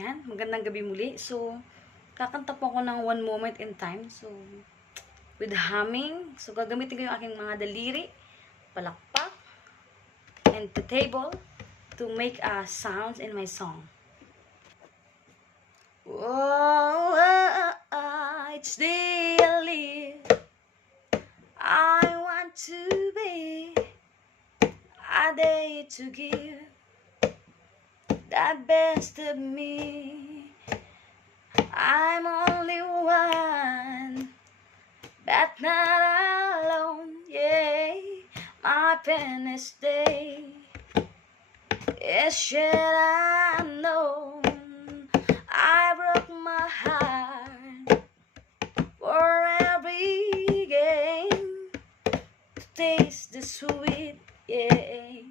Yan, magandang gabi muli. So, kakanta po ako ng One Moment in Time. So, with humming. So, gagamitin ko yung aking mga daliri, palakpak, and the table to make sounds in my song. Oh, it's daily. I want to be a day to give the best of me. I'm only one, but not alone. Yeah, my pen is day. Yes, should I know I broke my heart for every game to taste the sweet. Yeah,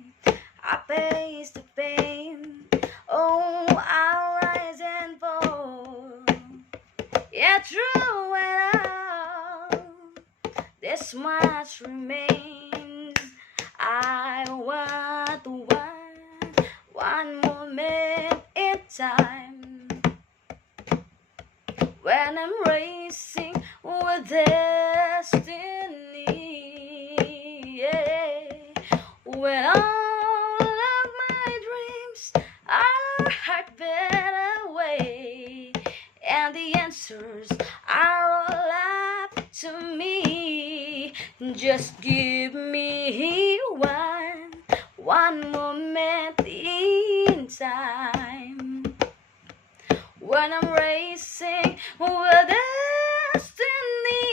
I face the pain. Oh, I'll rise and fall. Yeah, true and all. This much remains. I want one moment in time when I'm racing with destiny. Yeah. When all of my dreams are better away, and the answers are all up to me. Just give me one moment in time when I'm racing with destiny.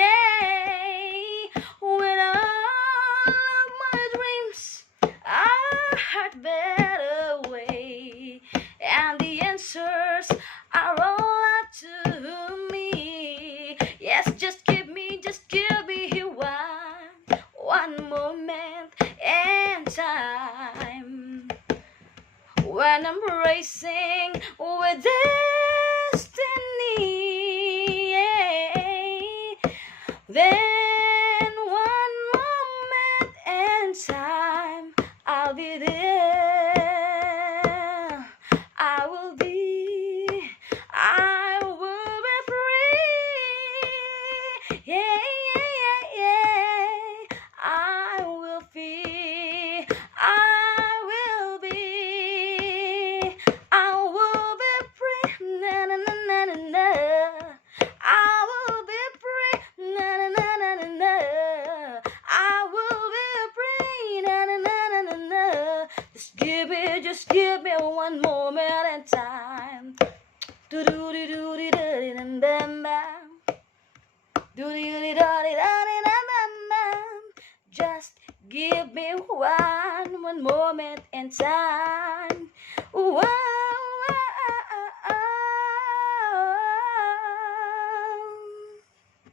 Yeah. When all of my dreams are better away, and the answers are all up to me. Yes, just give me one moment and time when I'm racing with destiny. Yeah. Then one moment and time I'll be there. I will be free. Yeah, yeah, yeah, yeah. I will be free. Na na na na na na. I will be free. Na na na na na na. I will be free. Na na na na na na. Just give me one moment in time. Do do do do do do bam bam. Do do do do do bam bam. Just give me one moment in time. One